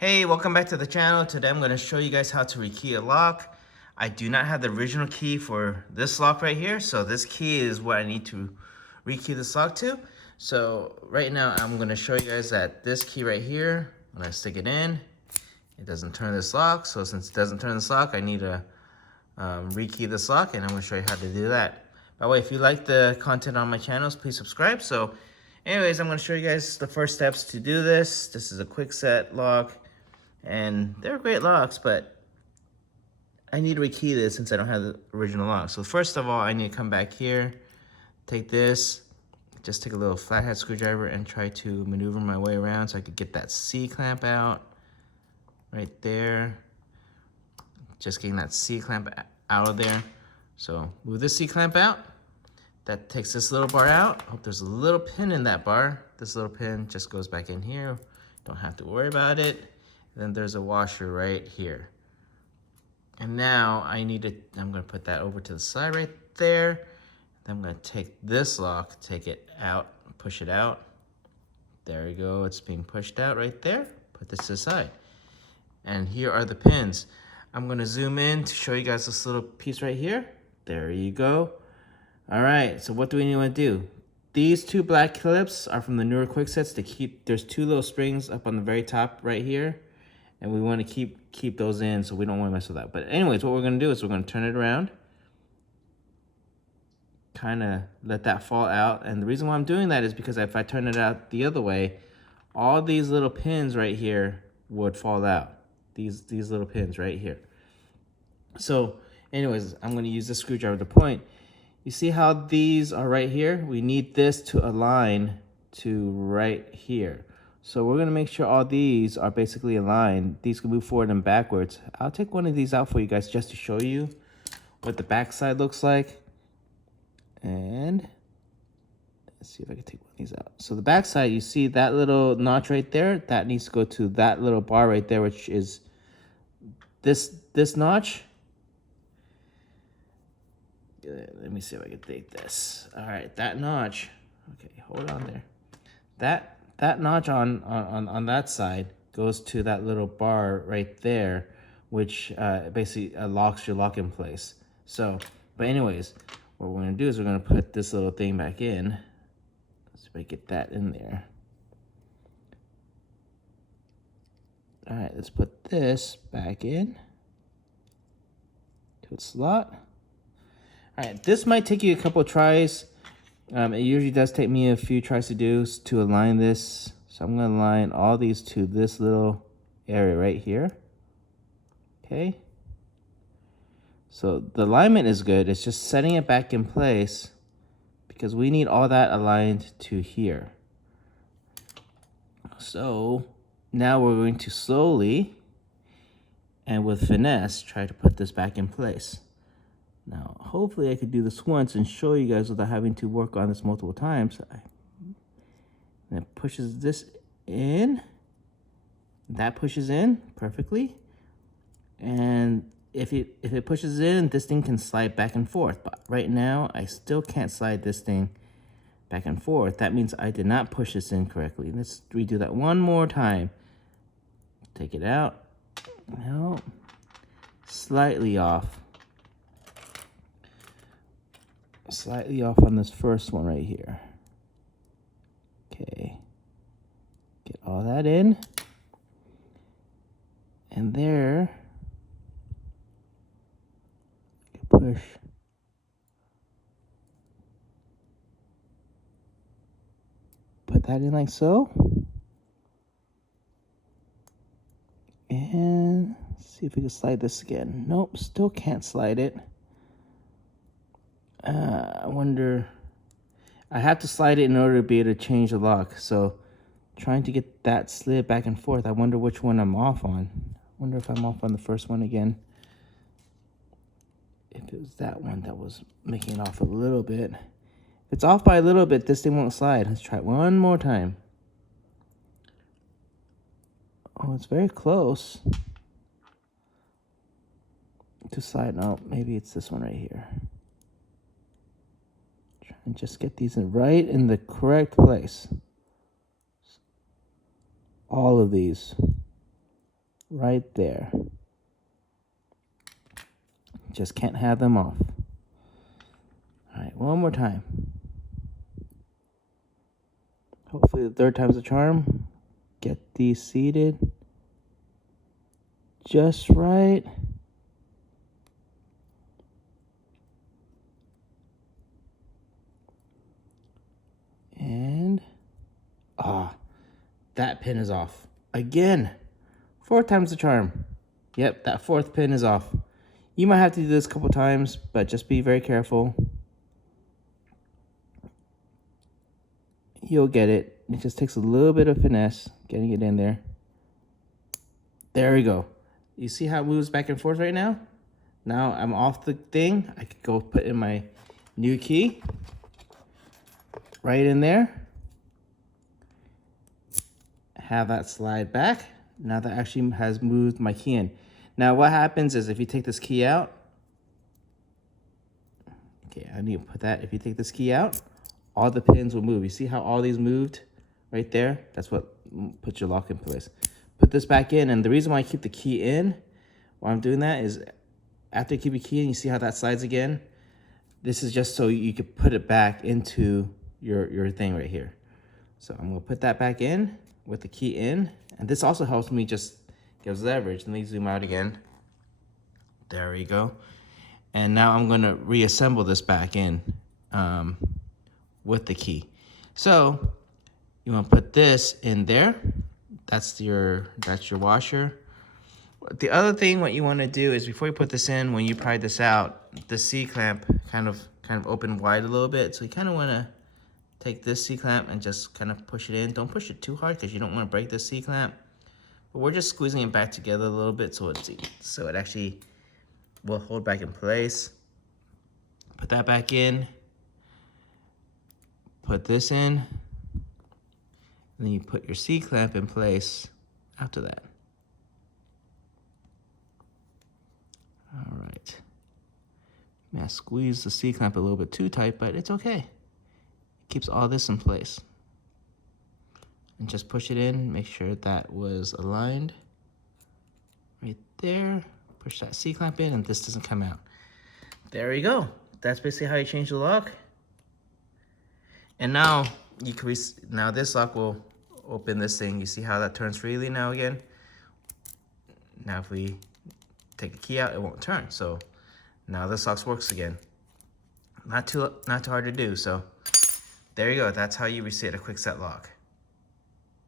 Hey, welcome back to the channel. Today I'm going to show you guys how to rekey a lock. I do not have the original key for this lock right here, so this key is what I need to rekey this lock to. So right now I'm going to show you guys that this key right here, when I stick it in, it doesn't turn this lock. So since it doesn't turn this lock, I need to rekey this lock, and I'm going to show you how to do that. By the way, if you like the content on my channels, please subscribe. So anyways, I'm going to show you guys the first steps to do this. This is a kwikset lock. And they're great locks, but I need to rekey this since I don't have the original lock. So first of all, I need to come back here, take this, just take a little flathead screwdriver and try to maneuver my way around so I could get that C-clamp out right there. Just getting that C-clamp out of there. So move this C-clamp out. That takes this little bar out. Oh, there's a little pin in that bar. This little pin just goes back in here. Don't have to worry about it. Then there's a washer right here. And now I'm gonna put that over to the side right there. Then I'm gonna take this lock, take it out, push it out. There you go, it's being pushed out right there. Put this to the side. And here are the pins. I'm gonna zoom in to show you guys this little piece right here. There you go. All right, so what do we want to do? These two black clips are from the newer kwiksets to keep, there's two little springs up on the very top right here. And we want to keep those in, so we don't want to mess with that. But anyways, what we're going to do is we're going to turn it around. Kind of let that fall out. And the reason why I'm doing that is because if I turn it out the other way, all these little pins right here would fall out. These little pins right here. So anyways, I'm going to use this screwdriver to point. You see how these are right here? We need this to align to right here. So we're gonna make sure all these are basically aligned. These can move forward and backwards. I'll take one of these out for you guys just to show you what the back side looks like. And let's see if I can take one of these out. So the back side, you see that little notch right there? That needs to go to that little bar right there, which is this notch. Let me see if I can take this. All right, that notch. Okay, hold on there. That notch on that side goes to that little bar right there, which basically locks your lock in place. So, but anyways, what we're gonna do is we're gonna put this little thing back in. So we get that in there. All right, let's put this back in to its slot. All right, this might take you a couple of tries. It usually does take me a few tries to do to align this. So I'm gonna align all these to this little area right here. Okay. So the alignment is good. It's just setting it back in place because we need all that aligned to here. So now we're going to slowly and with finesse try to put this back in place. Now, hopefully I could do this once and show you guys without having to work on this multiple times. And it pushes this in. That pushes in perfectly. And if it pushes in, this thing can slide back and forth. But right now, I still can't slide this thing back and forth. That means I did not push this in correctly. Let's redo that one more time. Take it out. No. Slightly off. Slightly off on this first one right here. Okay. Get all that in. And there. Push. Put that in like so. And see if we can slide this again. Nope, still can't slide it. I wonder, I have to slide it in order to be able to change the lock. So trying to get that slid back and forth. I wonder which one I'm off on. I wonder if I'm off on the first one again. If it was that one that was making it off a little bit. If it's off by a little bit, this thing won't slide. Let's try it one more time. Oh, it's very close to slide. No, maybe it's this one right here. And just get these right in the correct place. All of these. right there. Just can't have them off. All right, one more time. Hopefully the third time's a charm. Get these seated just right. And, that pin is off. Again, 4 times the charm. Yep, that 4th pin is off. You might have to do this a couple times, but just be very careful. You'll get it. It just takes a little bit of finesse getting it in there. There we go. You see how it moves back and forth right now? Now I'm off the thing. I could go put in my new key right in there. Have that slide back. Now that actually has moved my key in. Now what happens is if you take this key out, okay, I need to put that. If you take this key out, all the pins will move. You see how all these moved right there? That's what puts your lock in place. Put this back in, and the reason why I keep the key in while I'm doing that is after you keep your key in, you see how that slides again? This is just so you can put it back into your thing right here. So I'm gonna put that back in with the key in, and this also helps me just gives leverage. Let me zoom out again. There we go. And now I'm gonna reassemble this back in with the key. So you wanna put this in there. That's your washer. The other thing what you wanna do is before you put this in, when you pry this out, the C-clamp kind of open wide a little bit. So you kind of wanna take this C-clamp and just kind of push it in. Don't push it too hard because you don't wanna break this C-clamp. But we're just squeezing it back together a little bit so it actually will hold back in place. Put that back in. Put this in. And then you put your C-clamp in place after that. All right. Man, I squeezed the C-clamp a little bit too tight, but it's okay. It keeps all this in place. And just push it in, make sure that was aligned. Right there, push that C-clamp in and this doesn't come out. There you go. That's basically how you change the lock. And now you can now this lock will open this thing. You see how that turns freely now again? Now if we take the key out, it won't turn. So now this lock works again. Not too hard to do. So there you go. That's how you reset a kwikset lock.